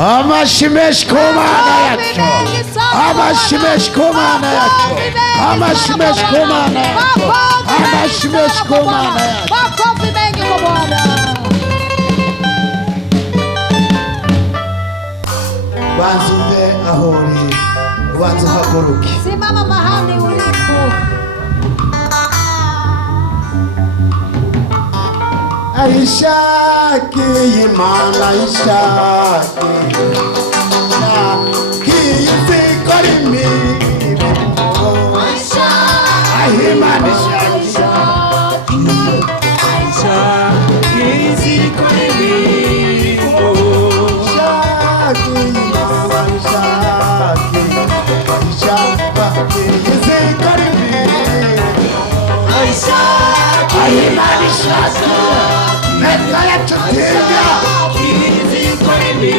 Amashimesh komana yacho. Amashimesh komana yacho. Amashimesh komana yacho. Amashimesh komana yacho. Makofi mengi kwa Bwana. Banzuve ahori. Banzu haguruki. Simama mahali ulipo. Aishaki Imana Ishaki Kizikorimi Ahimana Ishaki Kizikorimi Ishaki Imana Ishaki Kizikorimi Ahimana Ishaki Metaya Chutinga Kizikorimi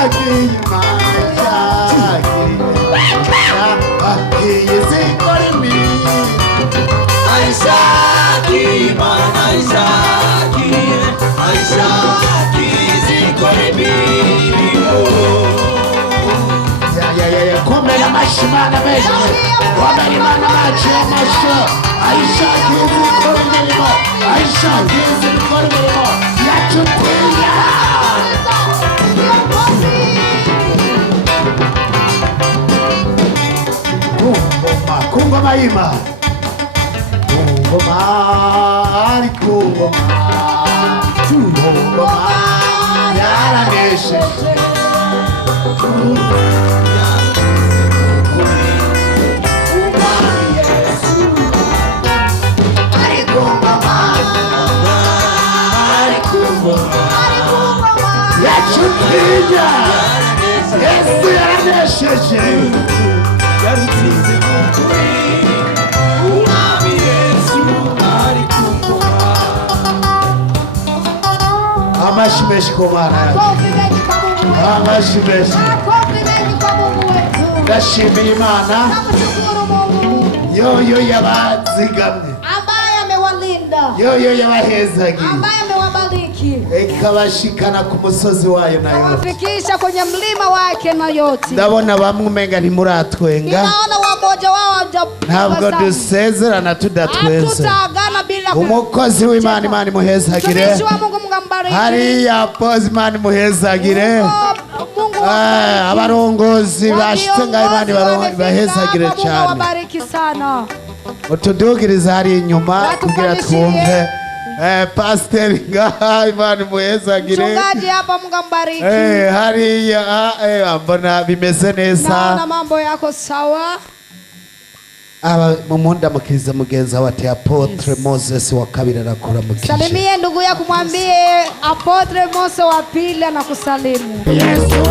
Ishaki Imana Ishaki Kizikorimi Ishaki Imana Ishaki Kizikorimi Kumela mashimana meje Wamelimana machi masho Aisha Kizikorimi Aisha Kizikorimi Yachutia Kungoma ima Kungoma ari kungoma Kungoma Yara neshe Yachutia Yesu yaranesheje Yarutize mukuri Umwami Yesu ari kungoma Amashimeshi komana Amashimeshi Ndashimira Imana Yoyo yabazigamye ambaye amewalinda, yoyo yabahezagiye, ambaye amewabariki, ikabashikana ku musozi wayo na yote, akawafikisha kwenye mlima wake na yote. Ndabona bamwe umenga ntimuratwenga, ninaona wamoja wao ntabwo dusezerana tudatwenze. Hatutagana bila umukozi w'Imana, Imana imuhezagire. Mtumishi wa Mungu, Mungu ambariki. Hariya pozi, Imana imuhezagire. Abarongozi bashitse ngaho, Imana ibahezagire cyane. Wabariki sana. Utudugiriza hari inyuma kugira twumve pasiteri ngaha, Imana imuhezagire. Mchungaji hapa, Mungu ambariki. Hariya mbona bimeze neza, naona mambo yako sawa. aba mumunda mukiriza mugenza wati Apôtre Moses wa kabiri arakuramukije. Salimie ndugu yako, mwambie Apôtre Moses wa pili anakusalimu. Yesu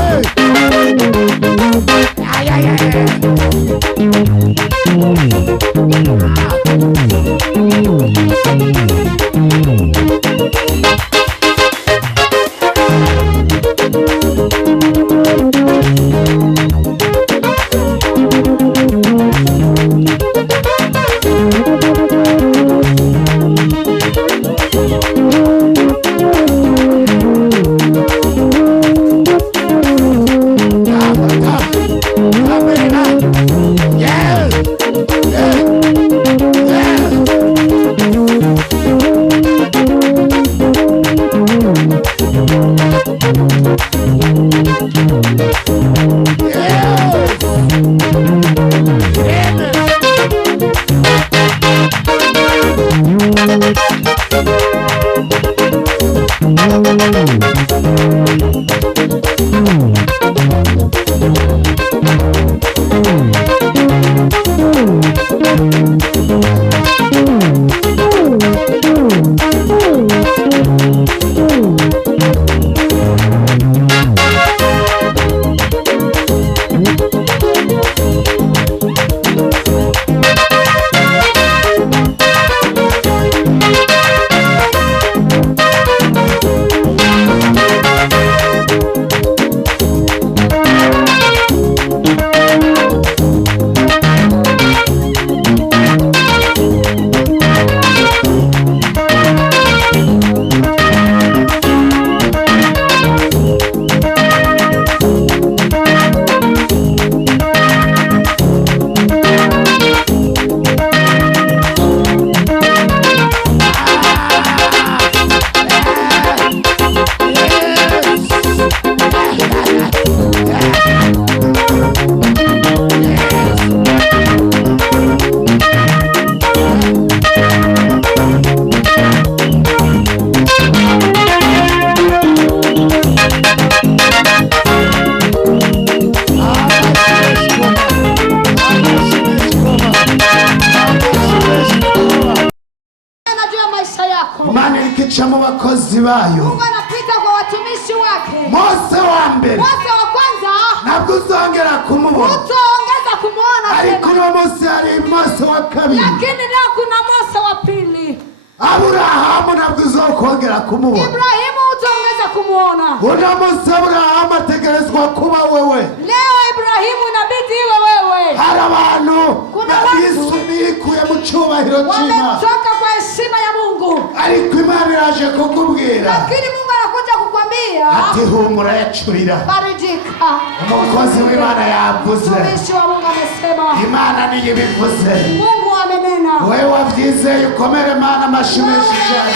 bakozi bayo. Mungu anapita kwa watumishi wake. Mose wa mbere, Mose wa kwanza ntabwo uzongera kumubona, utaongeza kumuona ariko uno munsi hari Mose wa kabiri, lakini leo kuna Mose wa pili. Aburahamu ntabwo uzokongera kumubona, Ibrahimu utaongeza kumuona. uno munsi Aburahamu ategerezwa kuba wewe. Leo Ibrahimu inabidi iwe wewe. Hari abantu bisubiye mu cyubahiro cy'Imana, wametoka kwa heshima ya Mungu, ariko Imana iraje kukubwira, lakini Mungu anakuja kukwambia ati humura yacurira. Farijika. Umukozi w'Imana yavuze, Mtumishi wa Mungu amesema, Imana niyo ibivuze, Mungu amenena. wewe wabyizeye ukomere Imana amashyi menshi cyane.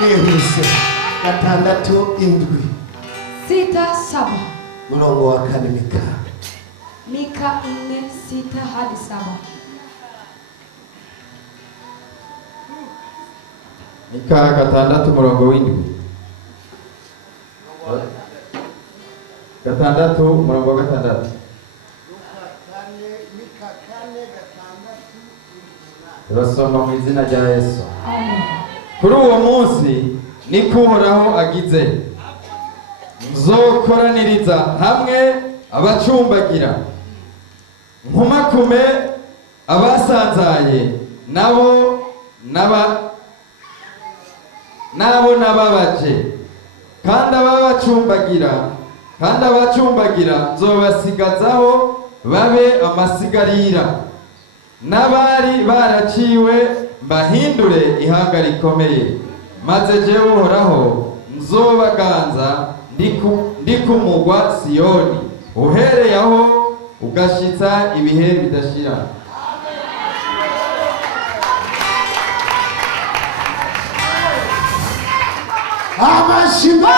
Nihuse 6:7 6:7 murongo wa 4 Mika 4:6-7. Mika 6 murongo w'indwi. 6 murongo wa 6. Turasoma mu izina rya Yesu. Kuri uwo munsi niko Uhoraho agize, nzokoraniriza hamwe abacumbagira, nkumakume abasanzaye nabo nababaje, kandi abacumbagira nzobasigazaho babe amasigarira, n'abari baraciwe mbahindure ihanga rikomeye, maze jewe Uhoraho nzobaganza ndi ku mugwa Siyoni, uhereye aho ugashitsa ibihe bidashira. Amashimwe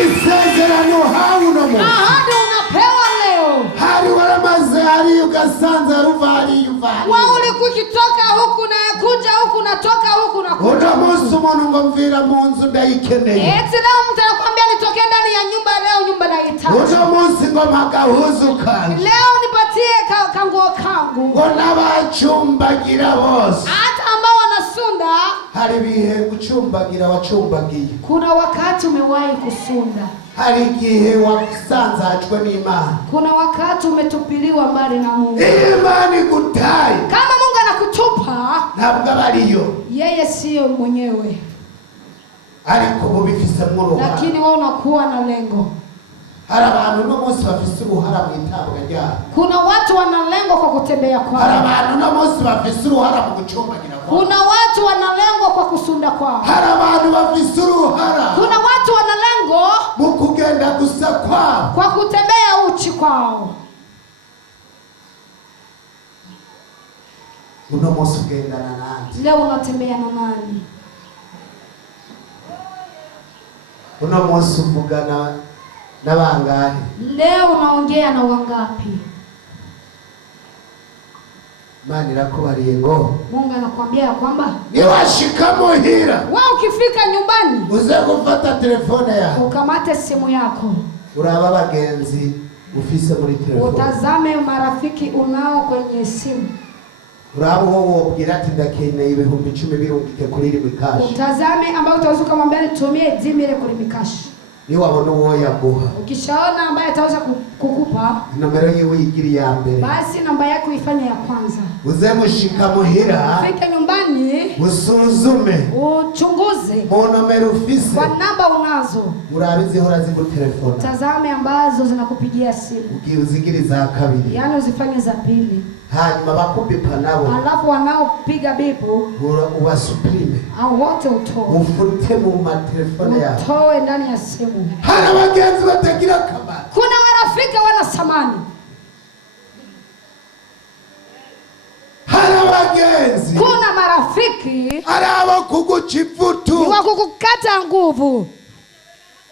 isezerano hauno ahadi unapewa leo. hari waramaze hari ugasanza ruvali yuvali, wewe ulikuwa ukitoka huku na kuja huku natoka huku na kuja. uno munsi umuntu ngo mvira mu nzu ndayikeneye, Eti leo mtu anakuambia nitoke ndani ya nyumba leo, nyumba naihitaji. uno munsi ngo magahuzu kanje, Leo nipatie kanguo kangu. ngo n'abacumbagira bose, Hata ambao wanasunda. hari ibihe gucumbagira wacumbagiye, Kuna wakati umewahi kusunda, hari igihe wasanzajwe n'Imana, kuna wakati umetupiliwa mbali na Mungu. Imana igutaye, Kama Mungu anakutupa, ntabwo aba ariyo, yeye sio mwenyewe, ariko ubu bifisemo uruhara. lakini wewe unakuwa na lengo. Hari abantu uno munsi bafise uruhara mu itabwa ryabo, Kuna watu wana lengo kwa kutembea hari kwao. abantu uno munsi bafise uruhara mu gucumbagira kwabo, Kuna watu wana lengo kwa kusunda kwao. hari abantu bafise uruhara Kuna watu wana lengo mu kugenda gusa kwabo, kwa kutembea uchi kwao. uno munsi ugendana nande, Leo unatembea na nani? uno munsi uvugana n'abangahe, Leo unaongea na wangapi? Imana irakubariye ngo Mungu anakuambia ya kwamba niwashika muhira wewe ukifika nyumbani uze gufata telefone yawe, ukamate simu yako, uraba abagenzi ufise muri telefone, utazame marafiki unao kwenye simu, uraba uwo wobwira ati ndakeneye 10,000 birungike kuri iri mikashi, utazame ambao utaweza kumwambia nitumie 10,000 kuri mikashi. ni wabona uwo yaguha Ukishaona ambaye ataweza kukupa, nomero yiwe igiri ya mbere, basi namba yako ifanye ya kwanza. uze mushika muhira Ufike nyumbani, usuzume uchunguze mu nomero ufise, kwa namba unazo, urabe zihora zigutelefona, tazame ambazo zinakupigia simu, uzigiri za kabiri, yaani uzifanye za pili. hanyuma bakubipa nabo Alafu wanaopiga bipu ubasuprime, au wote utoe, ufute mu matelefone yawe. utoe ndani ya simu. Hari abagenzi batagira akamaro, Kuna marafiki wana samani, hari abagenzi, kuna marafiki hari abo kuguca ivutu wa kukukata nguvu,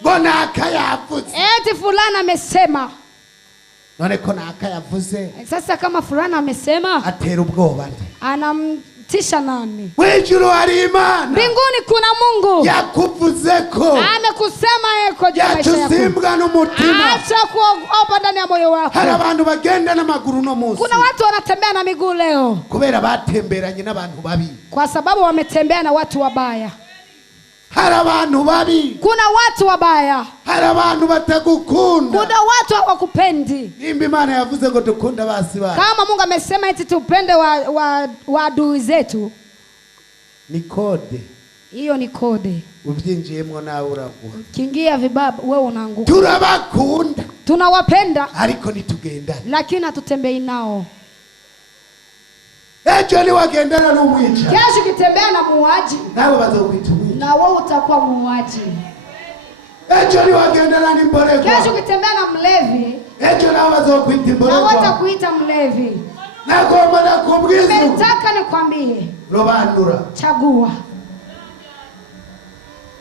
ngo naka yavuze, eti fulana amesema. none ko naka yavuze Sasa kama fulana amesema, atera ubwoba, tisha nani? Mwijuru hari Imana. Mbinguni kuna Mungu. Yakuvuzeko. Amekusema yeko juu ya maisha yako. Yatusimbwa n'umutima. Acha kuogopa ndani ya moyo wako. Hari abantu bagenda n'amaguru no munsi. Kuna watu wanatembea na miguu leo. Kubera batemberanye n'abantu babi. Kwa sababu wametembea na watu wabaya. Hari abantu babi. Kuna watu wabaya. Hari abantu batagukunda. Kuna watu hawakupendi. Nimba Imana yavuze ngo dukunda basi ba. Kama Mungu amesema eti tupende wa adui zetu. Ni kode. Hiyo ni kode. Ubyinjiyemo nawe uragwa. Kingia vibaba wewe unaanguka. Turabakunda. Tunawapenda. Ariko nitugenda. Lakini hatutembei nao. Ejo ni wagendana n'umwica. Kesho ukitembea na muuaji. Nawe bazokwita umwica. Na wewe utakuwa muuaji. Ejo ni wagendana n'imborerwa. Kesho ukitembea na mlevi. Ejo nawe bazokwita imborerwa. Na watakuita mlevi. Nagomba nakubwiza. Nataka nikwambie. Robanura. Chagua.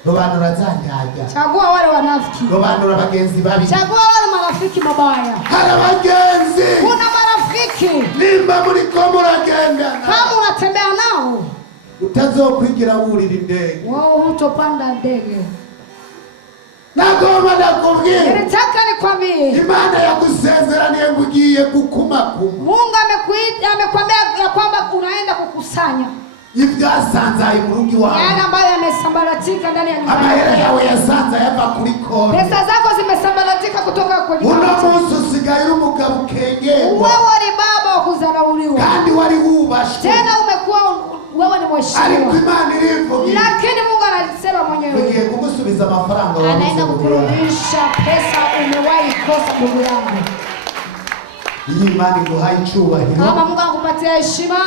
Robanura zanyaga. Chagua wale wanafiki. Robanura bagenzi babi. Chagua wale marafiki mabaya. Hara bagenzi. Kuna marafiki. Nimba muri ko muragenda. Kama unatembea nao. Utazokwigira wurira indege. Wao hutopanda ndege. Nagomba nakubwira. Nataka nikwambie. Imana yagusezeraniye ngo ugiye gukumakuma. Mungu amekwambia ya kwamba unaenda kukusanya. Ibyasanzaye mu rugi wawe. Yale ambayo yamesambaratika ndani ya nyumba. Amahera yawe yasanza yava kuri konti. Pesa zako zimesambaratika kutoka kwenye konti. Uno munsi usigaye uri umugabo ukengerwa. Wewe ni baba wa kudharauliwa. Kandi wari wubashwe. Tena umekuwa wewe ni mheshimiwa. Ariko Imana irivugira. Lakini Mungu anasema mwenyewe. Ugiye kugusubiza amafaranga wawe. Anaenda kukurudisha pesa umewahi kosa ndugu yangu. Iyi Imana iguhaye icyubahiro. Kama Mungu akupatia heshima.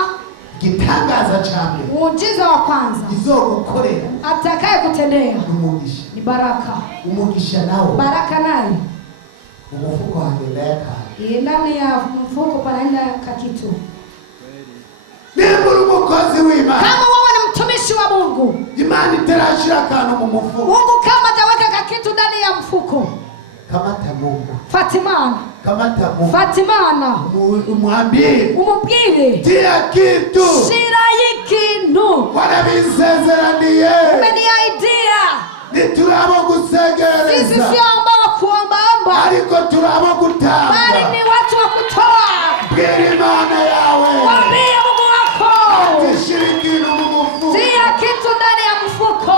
Gitangaza cyane. Muujiza wa kwanza. Izogukorera. Atakaye kutendea. Umugisha. Ni baraka. Umugisha nawe. Baraka naye. Umufuko handeka. Ndani ya mfuko panaenda kakitu. Nimbura umukozi w'Imana. Kama wewe ni mtumishi wa Mungu. Imana iterashira akantu mu mufuko. Mungu kama hajaweka kakitu ndani ya mfuko. Kamata Mungu. Fatimana. Kamata Mungu. Fatimana. Umwambie. Umubwire. Tia kitu. Shira y'ikintu. Warabisezeraniye. Umeniaidia. Niturabo gusegereza. Sisi sio ambao kuomba. Ariko turabo gutanga. Bali ni watu wa kutoa. Bwira Imana yawe. Mwambie Mungu wako. Atishirikini mu mufuko. Tia kitu ndani ya mfuko.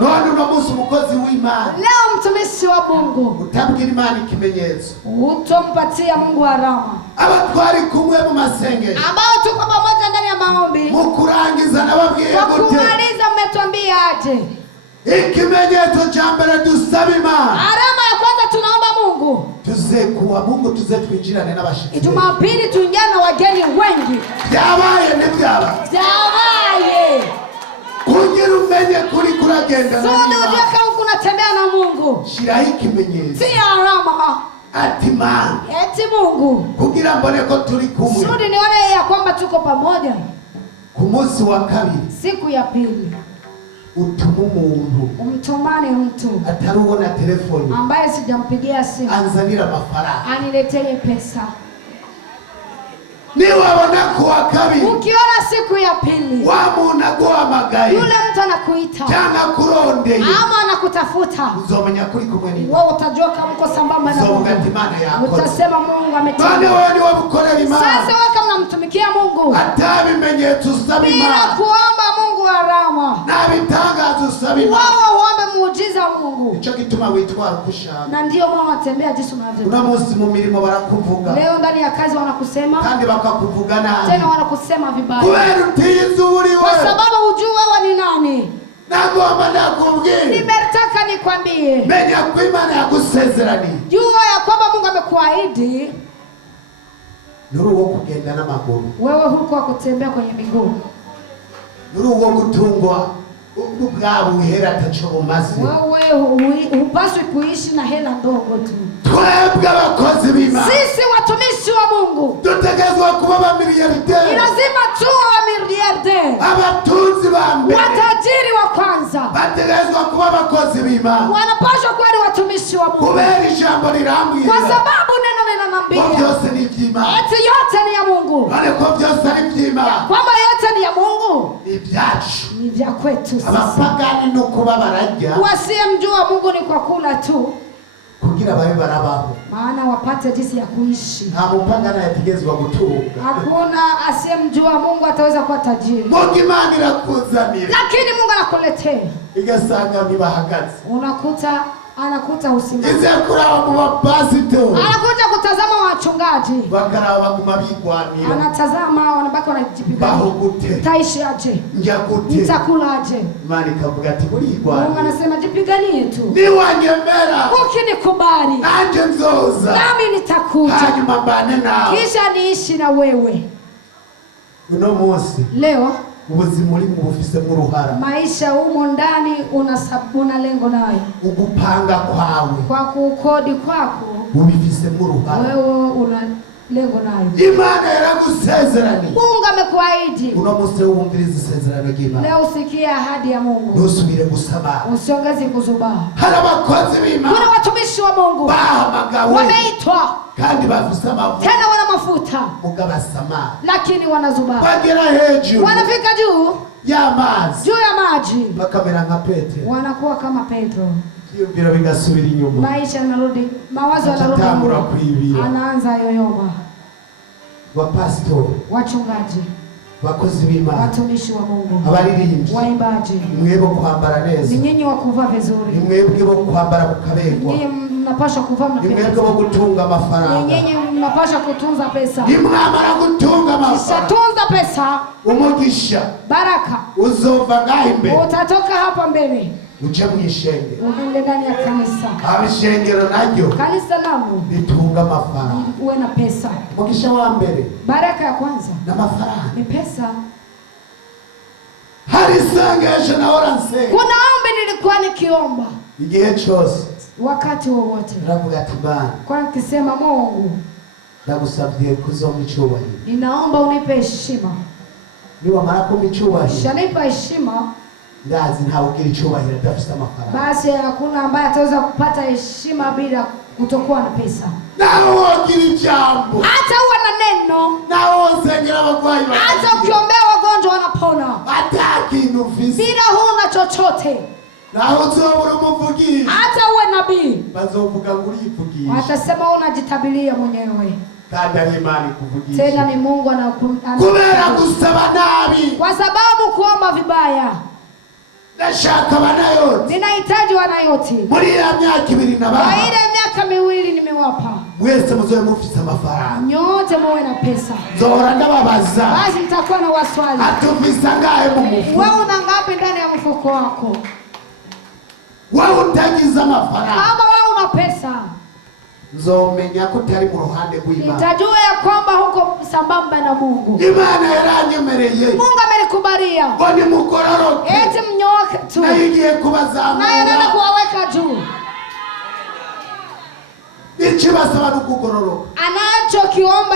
None uno munsi umukozi w'Imana. Leo mtumishi wa Mungu. Utabwira Imana ikimenyetso. Utompatia Mungu alama. Abatwari kumwe mu masengesho. Ambao tuko pamoja ndani ya maombi. Mukurangiza nababwiye gute. Kwa kumaliza umetuambia aje. Ikimenyetso cha mbere dusaba Imana. Alama ya kwanza tunaomba Mungu. Tuze kuwa Mungu tuze twinjirane n'abashitsi. Jumapili tuingiane na wageni wengi. Byabaye n'ibyaba. Byabaye. Kugira umenye kuri kuragenda na Mungu. Sio ndio kama kunatembea na Mungu. Shiraho ikimenyetso. Si alama. Ati Mana. Eti Mungu. Kugira mbone ko turi kumwe. Sio nione ya kwamba tuko pamoja. Ku munsi wa kabiri. Siku ya pili. Utuma umuntu. Umtumane mtu. Atarubona telefoni. Ambaye sijampigia simu. Anzanira amafaranga. Aniletee pesa. Niwabona kuwa kabiri. Ukiona siku ya pili. Wa muntu aguhamagaye. Yule mtu anakuita. Cyangwa kurondeye. Ama anakutafuta. Uzomenya kuri kumwe ni. Wewe utajua kama uko sambamba na Mungu. Utasema Mungu ametenda. Bane wewe ni wabukorera Imana. Sasa wewe kama unamtumikia Mungu. Atabimenyetso usaba Imana. Bila kuomba Mungu alama. Nabitangazo usaba Imana. Wewe uombe muujiza Mungu. Ico gituma witwara kushaka. Na ndio maana watembea jinsi unavyo. Una munsi mu mirimo barakuvuga. Leo ndani ya kazi wanakusema. Kandi bakakuvuga nabi. Tena wanakusema vibaya. Kubera utizuri wewe. Kwa sababu hujui wewe ni nani. Nagomba nakubwira. Nimetaka nikwambie. Menya ko Imana yagusezeraniye. Jua ya kwamba Mungu amekuahidi. Nuruwo kugenda n'amaguru. Wewe huko kutembea kwenye miguu. Nuruwo gutungwa ubwabo uhera ataco bumaze. Wewe hupaswi kuishi na hela ndogo tu. Twebwe abakozi b'Imana. Sisi watumishi wa Mungu. Dutegerezwa kuba abamiliyarderi. Ni lazima tuwe wamiliyarderi. Abatunzi ba mbere. Watajiri wa kwanza. Bategerezwa kuba abakozi b'Imana. Wanapaswa kuwa ni watumishi wa Mungu. Kubera ijambo rirambwira. Kwa sababu neno linanambia. Ko byose ni iby'Imana. Eti yote ni ya Mungu. Ariko byose ari iby'Imana. Kwa vya kwetu sisi. Abapagani no kuba barajya. Wasiyemjua Mungu ni kwa kula tu. Kugira babe barabaho. Maana wapate jinsi ya kuishi. Nta mupagani yategezwa gutunga. Hakuna asiyemjua Mungu ataweza kuwa tajiri. Mungu Imana irakuzanira. Lakini Mungu anakuletea. Igasanga ntibahagaze. Anakuta usimama. Ize kuraba mu bapasito. Anakuja kutazama wachungaji. Bakaraba baguma bigwanira. Anatazama wanabaki wanajipigania. Bahugute. Taishi aje? Njagute. Nitakula aje? Imana ikavuga ati burigwanira. Mungu anasema jipiganie tu. Niwanyemera. Ukinikubali. Nanje nzoza. Nami nitakuja. Hanyuma mbane nawe. Kisha niishi na wewe. Uno munsi. Leo ubuzima uri mu bufise mu ruhara. Maisha humo ndani una lengo nayo. Ugupanga kwawe. Kwa kukodi kwako. Ubifise mu ruhara. Wewe una lengo nayo. Imana yaragusezerani. Mungu amekuahidi. Uno munsi wumviriza isezerano ry'Imana. Leo usikia ahadi ya Mungu. Ntusubire gusaba. Usiongeze kuzubaa. Hari abakozi b'Imana. Kuna watumishi wa Mungu. Bahamagawe. Wameitwa. Kandi bafise amavuta. Tena wana mafuta. Mugabasama. Lakini wanazubaa. Bagera hejuru. Wanafika juu ya mazi. Juu ya maji. Bakamera nka Petero. Wanakuwa kama Petro. Yumvira bigasubira inyuma. Maisha yanarudi, mawazo yanarudi nyuma. Anaanza yoyoma. Wapastor. Wachungaji. Bakozi b'Imana. Watumishi wa Mungu. Abaririmbyi. Waimbaji. Mwebo kwambara neza. Ni nyinyi wa kuvaa vizuri. Mwebwe bo kwambara mukabegwa. Nyinyi mnapaswa kuvaa mnapendeza. Mwebwe bo gutunga amafaranga. Nyinyi mnapaswa kutunza pesa. Nimwamara gutunga amafaranga. Tunza pesa. Umugisha. Baraka. Uzova ngahimbe. Utatoka hapa mbele. Uje mwishenge. Uende ndani ya kanisa. Abishengero naryo. Kanisa langu. Litunga amafaranga. Uwe na pesa. Umugisha wa mbere. Baraka ya kwanza. Na mafaranga. Ni pesa. Hari sangesha na oranse. Kuna ombi nilikuwa nikiomba. Igihe cyose. Wakati wowote. Ravuga ati Bwana. Kwa nikisema Mungu. Ndagusabye kuzomba icyubahiro. Ninaomba unipe heshima. Niwamara kumpa icyubahiro. Shanipa heshima. Ndazi ntawe ugira icyubahiro adafite amafaranga. Basi hakuna ambaye ataweza kupata heshima bila kutokuwa na pesa. Nawe ugira ijambo. Hata uwe na neno. Nawe usengera abagwayi. Hata ukiombea wagonjwa wanapona. Hata kintu ufise. Bila huna chochote. Nawe uzobura umuvugizi. Hata uwe nabii. Bazovuga ngo urivugisha. Watasema unajitabilia mwenyewe. Kandi ari Imana ikuvugisha. Tena ni Mungu kubera gusaba nabi. Kwa sababu kuomba vibaya. Ndashaka banayoti. Ninahitaji wanayoti. Muri ya myaka 2 na baba. Kwa ile miaka 2 nimewapa. Mwese muzoe mufise amafaranga. Nyote muwe na pesa. Zora ndababaza. Basi nitakuwa na waswali. Atufisa ngahe mu mufuko? Wewe una ngapi ndani ya mfuko wako? Wewe utagiza amafaranga. Kama wewe una pesa. Nzomenya ko utari mu ruhande rw'Imana. Nitajua ya kwamba huko sambamba na Mungu. Imana yaranyemereye. Mungu amenikubalia. Ngo nimukororoke. Eti mnyoke tu. Na igiye kubazamura. Na yanaenda kuwaweka juu. Ikibasaba n'ukugororoka. Anachokiomba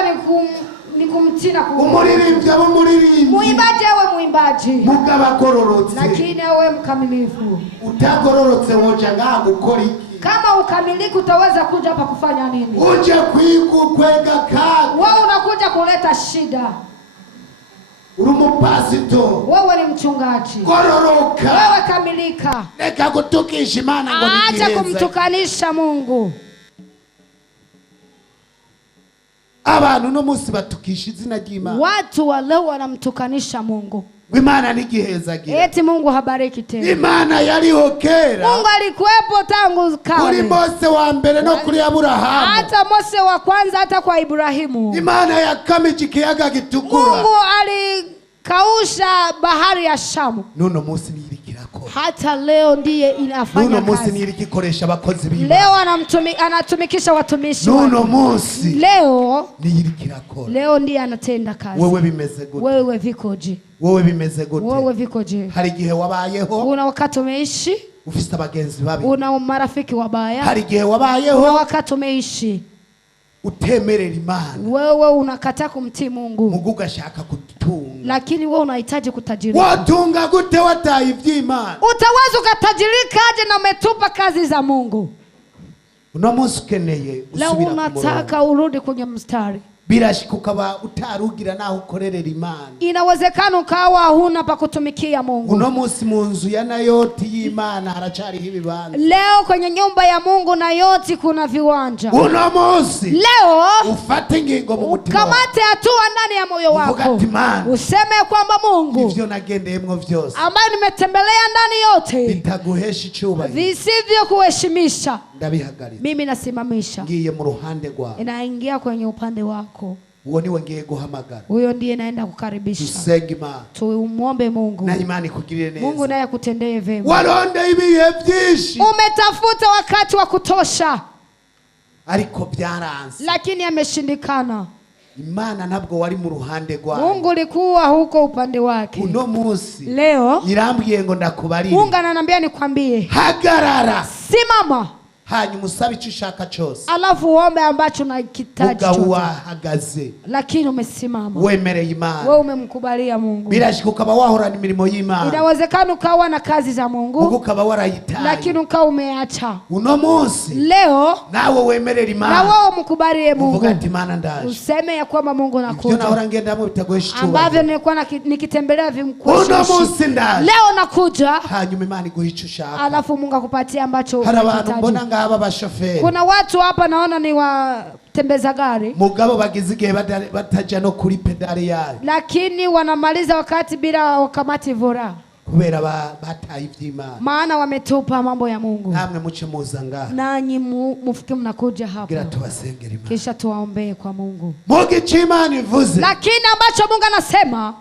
ni kumtina umuririmbyi abo muririmbyi. Muimbaji awe muimbaji. Mugabagororotse. Lakini awe mkamilifu. Utagororotse woja ngaha gukora iki? Kama ukamiliki utaweza kuja hapa kufanya nini? Uje kwega kaga. Wewe unakuja kuleta shida. Uri umupasito. Wewe ni mchungaji. Gororoka. Wewe kamilika. Leka gutukisha Imana ngo nigireze. Acha kumtukanisha Mungu. Abantu no musi batukisha izina ry'Imana. Watu wa leo wanamtukanisha Mungu. Imana nigihezagira. Eti Mungu habariki tena. Imana yaliho kera. Mungu alikuwepo tangu kale. Kuri Mose wa mbere no kuri Aburahamu. Hata Mose wa kwanza hata kwa Ibrahimu. Imana yakamije ikiyaga gitukura. Mungu alikausha bahari ya Shamu. Nuno musi nirikirako. Hata leo ndiye inafanya kazi. Nuno musi nirikikoresha abakozi b'Imana. Leo anatumikisha watumishi. Nuno musi. Leo nirikirako. Leo ndiye anatenda kazi. Wewe bimeze gute? Wewe vikoje? Wewe bimeze gute? Wewe vikoje? Hari gihe wabayeho. Una wakati umeishi. Ufite abagenzi babi. Una marafiki wabaya. Hari gihe wabayeho. Una wakati umeishi. Utemerera Imana. Wewe unakataa kumtii Mungu. Mungu gashaka kutunga. Lakini wewe unahitaji kutajirika. Watunga gute wataye ivy'Imana? Utaweza kutajirika aje na umetupa kazi za Mungu? Uno munsi ukeneye usubira. Leo unataka urudi kwenye mstari. birashika ukaba utarugira naho ukorerera Imana. Inawezekana ukawa huna pa kutumikia Mungu. Uno munsi mu nzu ya NAOTH y'Imana haracari ibibanza. Leo kwenye nyumba ya Mungu NAOTH kuna viwanja. Uno munsi leo ufate ingingo mu mutima wako, ukamate hatua ndani ya moyo wako, useme kwamba Mungu, ivyo nagendeyemwo vyose ambayo nimetembelea ndani yote bitaguhesha icyubahiro, visivyo kuheshimisha, ndabihagarika, mimi nasimamisha, ngiye mu ruhande rwawe, inaingia kwenye upande wako. uwo niwe ngiye guhamagara, huyo ndiye naenda kukaribisha. Tusenge Imana, tumuombe Mungu na Imana ikugirire neza. Mungu naye akutendee vema. Waronde ibihe byinshi, umetafuta wakati wa kutosha, ariko byaranze, lakini ameshindikana. Imana nabwo wari mu ruhande rwawe, Mungu likuwa huko upande wake. Uno munsi leo irambwiye ngo ndakubarire, Mungu ananiambia nikwambie, hagarara, simama, hanyuma usabe icyo ushaka cyose, alafu uombe ambacho unakihitaji chote. Wahagaze, lakini umesimama, wemereye Imana, wewe umemkubalia Mungu. birashika ukaba wahorana imirimo y'Imana, inawezekana ukawa na kazi za Mungu ukaba warayitaye, lakini ukawa umeacha. Uno munsi leo nawe wemerera Imana, na wewe umkubalie Mungu, uvuga ati Imana ndaje, useme ya kwamba Mungu nakuja, ibyo nahora ngendamo bitaguhesha icyubahiro, ambavyo nilikuwa nikitembelea vimkuhesha. Uno munsi ndaje, leo nakuja, hanyuma Imana iguhe icyo ushaka, alafu Mungu akupatie ambacho hari abantu unahitaji. mbona ngaba bashoferi, kuna watu hapa naona ni watembeza gari, mugabo bagize igihe bataja no kuri pedale yayo, lakini wanamaliza wakati bila wakamati vora, kubera bataye iby'Imana, maana wametupa mambo ya Mungu. namwe muce muza ngaha, nanyi mufike mnakuja hapa, gira tubasengera Imana, kisha tuwaombee kwa Mungu. mugi c'Imana ivuze, lakini ambacho Mungu anasema,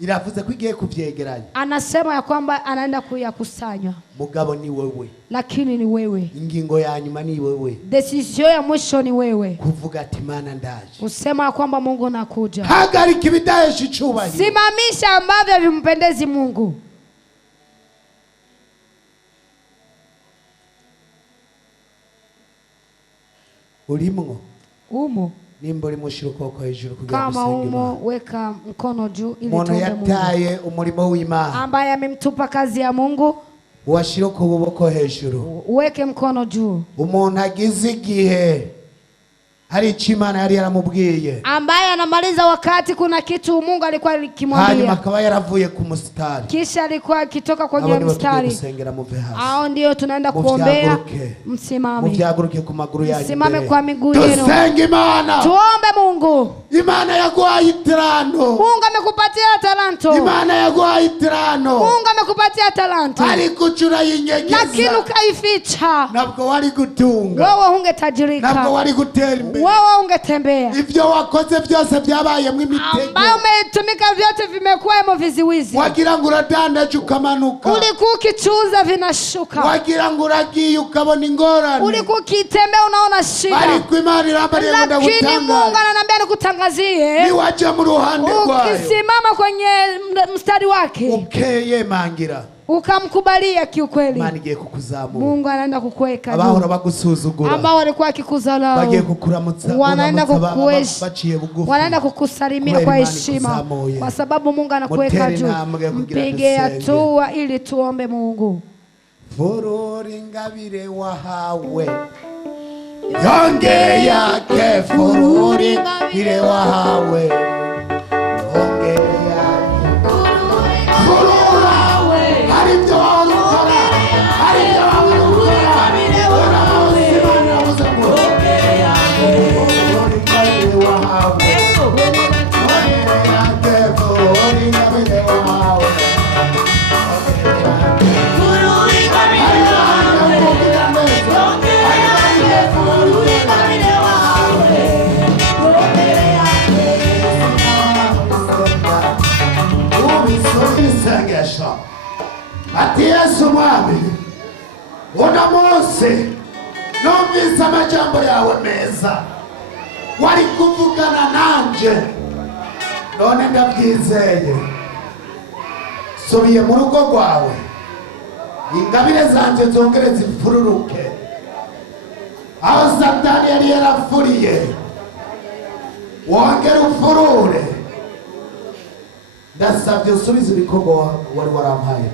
iravuze ko igiye kuvyegeranya, anasema ya kwamba anaenda kuyakusanya. mugabo ni wewe, lakini ni wewe, ingingo ya nyuma ni wewe, decision ya mwisho ni wewe, kuvuga ati Imana ndaje, usema ya kwamba Mungu nakuja. hagarika ibidahesha icyubahiro, simamisha ambavyo vimpendezi Mungu. ulimwo umo, nimba uri mushira ukuboko hejuru kugira ngo kama usenge umo, Imana, weka mkono juu ili umuntu tuombe Mungu yataye umurimo w'Imana, ambaye amemtupa kazi ya Mungu, washira ukuboko hejuru, uweke mkono juu. umuntu agize igihe hari icyo Imana yari yaramubwiye, ambaye anamaliza wakati kuna kitu Mungu alikuwa hanyuma akimwambia, akaba yaravuye ku mustari, kisha alikuwa akitoka kwenye mstari, gusengera muve hasi, hao ndio tunaenda kuombea. Msimame, muvyaguruke ku maguru yanyu, msimame kwa miguu yenu, tusenge Imana, tuombe Mungu. Imana yaguhaye itirano, Mungu amekupatia talanto, Imana yaguhaye itirano, Mungu amekupatia talanto, ariko urayinyegeza, lakini ukaificha, nabwo wari gutunga, wewe hungetajirika, nabwo wari gutera imbere, wewe ungetembea. ivyo wakoze byose byabayemwe imitego, ambayo umetumika vyote vimekuwemo viziwizi, wagira ngo uradandaje ukamanuka, ulikuwa ukichuza vinashuka, wagira ngo uragiye ukabona ingorane, ulikuwa ukitembea unaona shida, ariko Imana irambariye ngo lakini Mungu ndagutangaze, ananiambia nikutangazie, niwaje mu ruhande rwayo, ukisimama kwenye mstari wake, ukeye mangira, ukamkubalia kiukweli, Imana igiye kukuzamura, Mungu anaenda kukuweka abahora bagusuzugura, ambao walikuwa wakikuzalau, bagiye kukuramutsa, wanaenda baciye bugufi, wanaenda kukusalimia kwa heshima, kwa sababu Mungu anakuweka juu. Mpige hatua ili tuombe Mungu. Furura ingabire wahawe, yongere yake, furura ingabire wahawe, yongere yake, furura, hari ibyo wakora, hari ibyo wakora, uramuzimana uza ngo yongere yake, furura ingabire wahawe, yongere yake, furura ingabire wahawe, ati Yesu mwami, uno munsi numvise amajambo yawe meza, wari kuvugana nanje, none ndabyizeye, subiye mu rugo rwawe, ingabire zanje zongere zifururuke, aho Satani yari yarafuriye wongere ufurure, ndasabye usubize ibikorwa wari warampaye,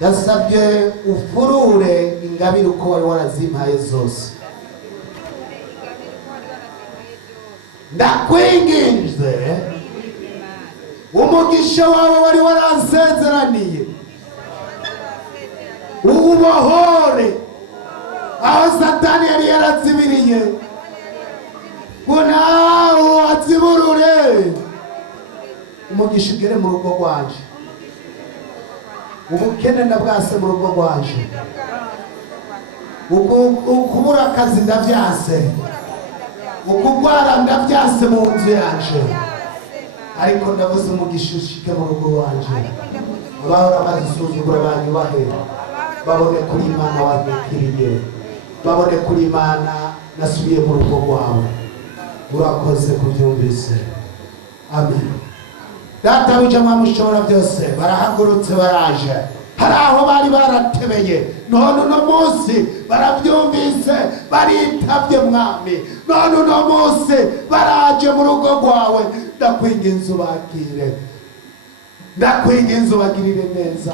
ndasabye ufurure ingabire uko wari warazimpaye zose, ndakwinginze umugisha wawe wari waransezeraniye uwubohore aho Satani yari yarazibiriye ngo nawe aziburure. Umugisha ugere mu rugo rwanje, ubukene ndabwase mu rugo rwanje, ukubura akazi ndabyase, ukugwara ndabyase mu nzu yanje, ariko ndabuze umugisha ushike mu rugo rwanje. Abahora bazisuzugura banyubahe, babone kuri Imana wanyakiriye, babone kuri Imana nasubiye mu rugo rwawe. Urakoze kubyumvise. Amen. Data w'ijambo mushobora byose barahagurutse baraje. Hari aho bari baratebeye, none uno munsi barabyumvise baritabye mwami. None uno munsi baraje mu rugo rwawe. Ndakwinginze ubakire, ndakwinginze ubagirire neza.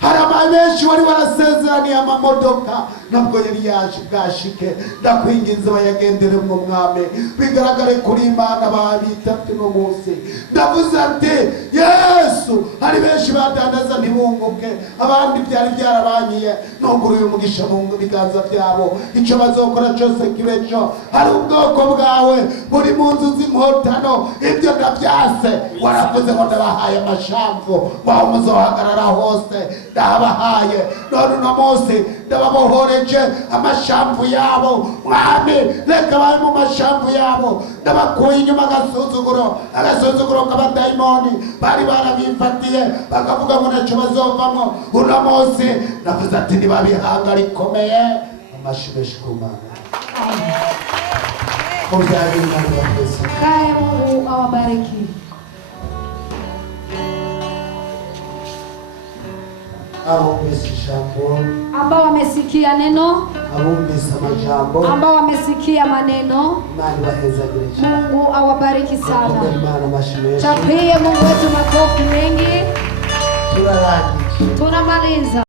Hari abantu benshi wari warasezeraniye amamodoka ntabwo yari yaje bwashike. Ndakwinginze bayagendere mu mwami, bigaragare kuri Imana babitabye no munsi. Ndavuze ati Yesu, hari benshi badandaza ntibunguke, abandi byari byarabanyiye, nuguru uyu mugisha mu biganza byabo, icyo bazokora cyose kibeco. Hari ubwoko bwawe buri mu nzu z'impotano, ibyo ndabyase. Waravuze ngo ndabahaye amashamvu, wawe muzohagarara hose. Ndabahaye none uno munsi ndababohoreje amashamvu yabo mwami. Reka babe mu mashamvu yabo. Ndabakuye inyuma agasuzuguro k'abadayimoni bari barabifatiye bakavuga ngo ntacyo bazovamo. Uno munsi navuze ati ntibabihanga rikomeye. Amashimeshi ku Mana. Kae Mungu awabariki. Ambao wamesikia neno, ambao wamesikia maneno, Mungu awabariki sana. Chapie Mungu wetu makofi mengi. Tunamaliza.